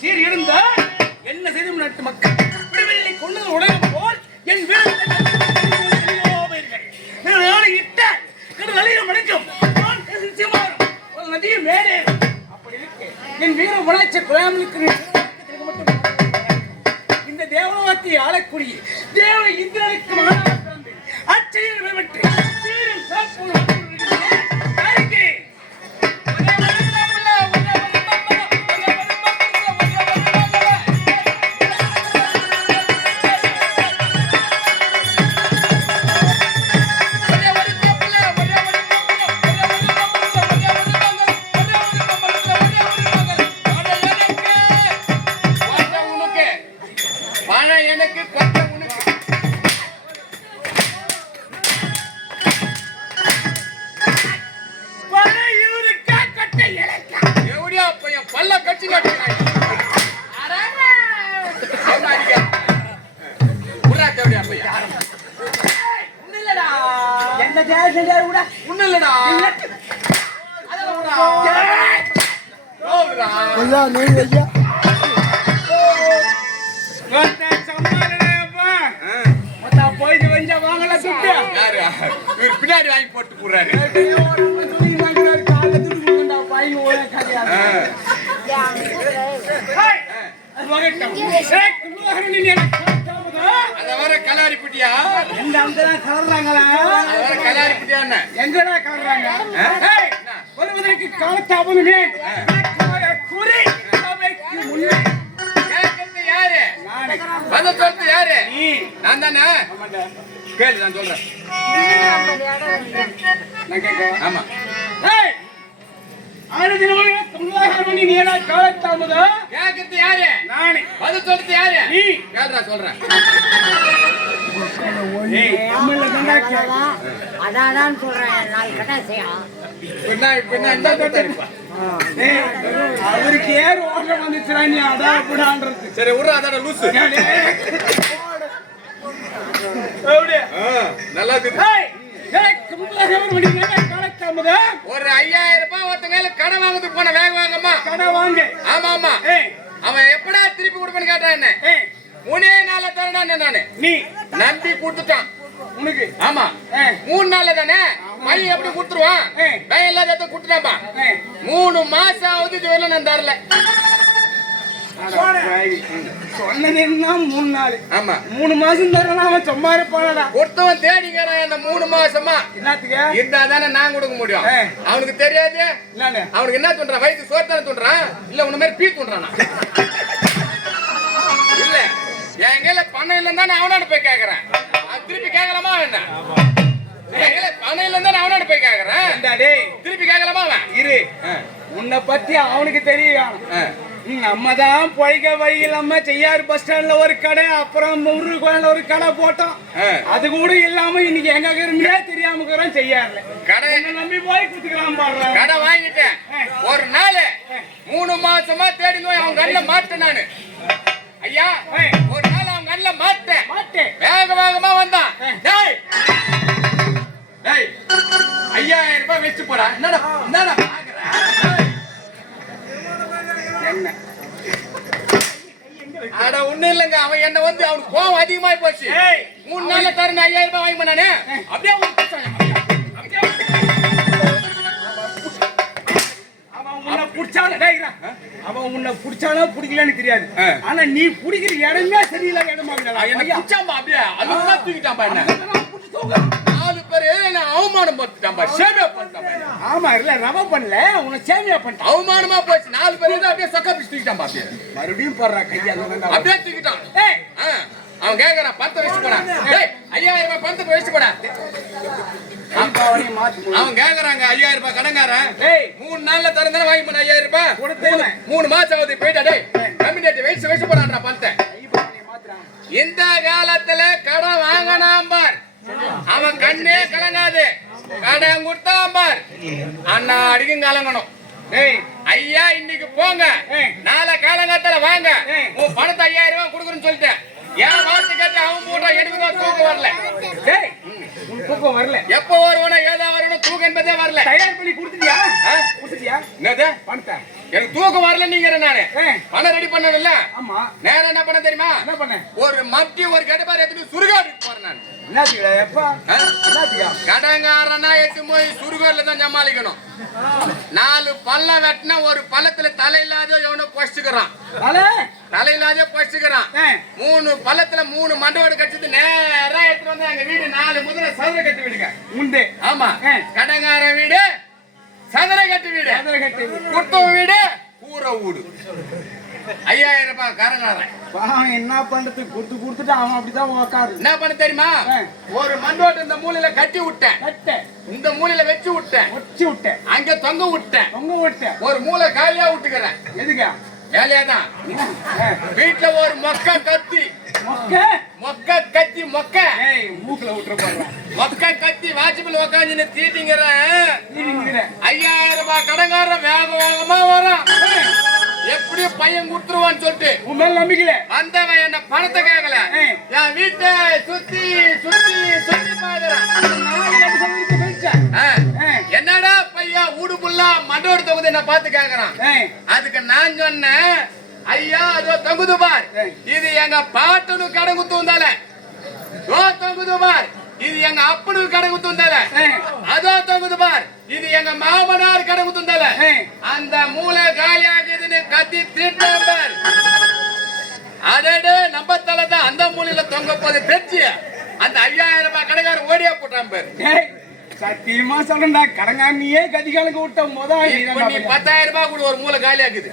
சீர் இருந்தால் என்ன செய்தும் நாட்டு மக்கள் விடுதலை கொண்டது உலகம் போல் என் வீரர்கள் இட்டால் நலியம் அடைக்கும் நதியும் மேலே அப்படி இருக்கு என் வீர உணர்ச்சி குழாமலுக்கு இந்த தேவலோகத்தை ஆளக்கூடிய தேவ இந்திரனுக்கு மகனாக பிறந்து அச்சையில் விபட்டு சீரும் சாப்பும் பின்னாடி வாங்கி போட்டு போடுறாரு கலாரிப்பட்டியா கலாரிப்பட்டியா எங்கடா கலர்றாங்க வருவதற்கு காலத்தாபம் யாரு யாரு நான் தானே கேளு நான் சொல்றேன் ஆமா யாரு நானே அது சொல்றது யாரு நீ கேளுடா சொல்றேன் அதான் சொல்றேன் நாலு கட்டாசியா அவருக்கு ஏறு ஓடுற வந்துச்சுரா நீ அதான் அப்படின்றது சரி விடுற அதான் லூசு நல்லா ஒரு 5000 ரூபாய் ஒருத்த மேல கடை வாங்குறது போன வேக வாங்கம்மா கடை வாங்க ஆமா ஆமா அவன் எப்படா திருப்பி கொடுப்பேன்னு கேட்டான் என்ன 3 நாள்ல தரேன் நானு நீ நம்பி கொடுத்துட்டான் உனக்கு ஆமா 3 நாள்ல தானே பையன் எப்படி கொடுத்துருவான் பையன் இல்லாத கொடுத்துட்டான்பா 3 மாசம் ஆகுது இது வரல நான் தரல சொன்னது 3 நாள் ஆமா 3 மாசம் தரலாம் அவன் சும்மா இருப்பானடா ஒருத்தவன் தேடிக்கிறான் என்ன 3 மாசமா என்னத்துக்கு இருந்தா தானே நான் கொடுக்க முடியும் அவனுக்கு தெரியாது அவனுக்கு என்ன தோன்றான் வயிற்று சோத்தான தோன்றான் இல்ல உன்ன மாதிரி பீ தோன்றானா இல்ல என் கையில பணம் இல்லைன்னு தானே அவனாட போய் கேக்குறேன் திருப்பி கேட்கலாமா என்ன என் கையில பணம் இல்லைன்னு தானே அவனாட போய் கேக்குறேன் திருப்பி கேட்கலாமா அவன் இரு உன்னை பத்தி அவனுக்கு தெரியும் நம்ம தான் பொழைக்க வழி இல்லாம செய்யாறு பஸ் ஸ்டாண்ட்ல ஒரு கடை அப்புறம் முருகோயில ஒரு கடை போட்டோம் அது கூட இல்லாம இன்னைக்கு எங்க இருந்தே தெரியாம இருக்கிறோம் செய்யாருல கடை நம்பி போய் குத்துக்கலாம் பாடுறேன் கடை வாங்கிட்டேன் ஒரு நாள் 3 மாசமா தேடி போய் அவன் கண்ணில மாட்டேன் நானு ஐயா ஒரு நாள் அவன் கண்ணில மாட்டேன் வேக வேகமா வந்தான் 5000 ரூபாய் வச்சு போடா என்னடா என்னடா அட ஒண்ணு இல்லங்க அவன் என்ன வந்து அவனுக்கு கோவம் அதிகமாயி போச்சு 3 நாள்ல தரேன் 5000 ரூபாய் வாங்கி பண்ணானே அப்படியே அவன் உன்னை புடிச்சானோ புடிக்கலன்னு தெரியாது ஆனா நீ புடிக்கிற இடமே சரியில்லை இடமா அப்படியே அதுதான் தூக்கிட்டான்பா என்ன 4 பேரு நான் அவமானம் படுத்துட்டான்பா சேமியா பண்ணிட்டான் ஆமா இல்ல ரவ பண்ணல உன்னை சேமியா பண்ணிட்டான் அவமானமா போச்சு 4 பேரு அப்படியே சொக்கா பிடிச்சு தூக்கிட்டான்பா அப்படியே மறுபடியும் போடுறா கையால அப்படியே தூக்கிட்டான் அவன் கேக்குறான் 10 வயசு போடா 5000 ரூபாய் 10 வயசு போடா அவன் கேக்குறாங்க 5000 ரூபாய் கடங்காரன் 3 நாள்ல தரந்தானே வாங்கி பண்ண 5000 ரூபாய் 3 மாசம் ஆகுது போயிட்டா டேய் கம்மினேட் வயசு போடான்றா பணத்தை இந்த காலத்துல கடன் வாங்கினான் பார் அவன் கண்ணே கலங்காது கடன் கொடுத்தான் பார் அண்ணா அடிக்கும் கலங்கணும் ஐயா இன்னைக்கு போங்க நாளை காலங்காத்தால வாங்க உன் பணத்தை 5000 ரூபாய் கொடுக்குறேன்னு சொல்லிட்டேன் ஏன் வார்த்தை கேட்டு அவன் மூட்டை எடுக்கணும் தூக்கம் வரல தூக்கம் வரல எப்ப வருவனா ஏதா வரணும் தூக்கம் என்பதே வரல தயார் பண்ணி கொடுத்துட்டியா என்னது பணத்தை எனக்கு தூக்கம் வரல நீங்க நானு பணம் ரெடி பண்ணல. ஆமா. நேரம் என்ன பண்ண தெரியுமா? என்ன பண்ண? ஒரு மட்டி ஒரு கெடபார் எடுத்து சுருகாட்டுக்கு போறேன் நான். என்னத்துக்கு எப்பா? என்னத்துக்கு? கடங்காரனா எட்டு போய் சுருகாட்ல தான் சமாளிக்கணும். 4 பல்ல வெட்டினா ஒரு பள்ளத்துல தலை இல்லாத எவனோ பொசிச்சுக்கிறான். தலை இல்லாத பொசிச்சுக்கிறான். 3 பள்ளத்துல 3 மண்டவோடு கட்டிட்டு நேரா எடுத்து வந்து எங்க வீடு 4 முதல்ல சதுர கட்டு வீடுங்க உண்டு. ஆமா. கடங்காரன் வீடு சதுர கட்டு வீடு. குட்டவன் வீடு கூரை வீடு. 5000 ரூபாய் கடங்காரன். என்ன பண்றது? குடுத்துட்டு அவன் அப்படிதான் உக்காரு. என்ன பண்ண தெரியுமா? ஒரு மண்டோட்டு இந்த மூலையில கட்டி விட்டேன். இந்த மூலையில வச்சு விட்டேன். அங்க தொங்க விட்டேன். ஒரு மூளை காலியா விட்டுக்கிறேன். எதுக்கு? வேலையாதான். வீட்டுல ஒரு மொக்க கத்தி மூக்குல விட்டுற மொக்க கத்தி வாட்சிபிள் உக்காந்து தீட்டிங்கிற 5000 ரூபாய் கடங்காரன் வேகமா வரான். எப்படியும் பையன் குடுத்துருவான்னு சொல்லிட்டு உன் மேல நம்பிக்கல வந்தவன் என்ன பணத்தை கேட்கல. என் வீட்டை சுத்தி பாக்குறான். என்னடா பையா ஊடுபுல்லா மண்டோடு தொகுதி என்ன பார்த்து கேக்குறான். அதுக்கு நான் சொன்னேன், ஐயா அதோ தொகுது பார், இது எங்க பாட்டனு கடங்குத்து வந்தால. தொகுது பார், இது எங்க அப்பனுக்கு கடங்குத்து வந்தால. அதோ தொகுது பார், இது எங்க மாமனார் கடங்குத்து வந்தால. அந்த மூளை காலியாகுதுன்னு கத்தி தீட்டார். அடடே நம்ம தலை தான் அந்த மூலையில தொங்க போது தெரிச்சு அந்த 5000 ரூபாய் கடைக்காரன் ஓடியா போட்டான் பேர். சத்தியமா சொல்றா கடங்காரனியே கதிகாலுக்கு விட்ட போதா. நீ 10,000 ரூபாய் கூட ஒரு மூளை காலியாக்குது.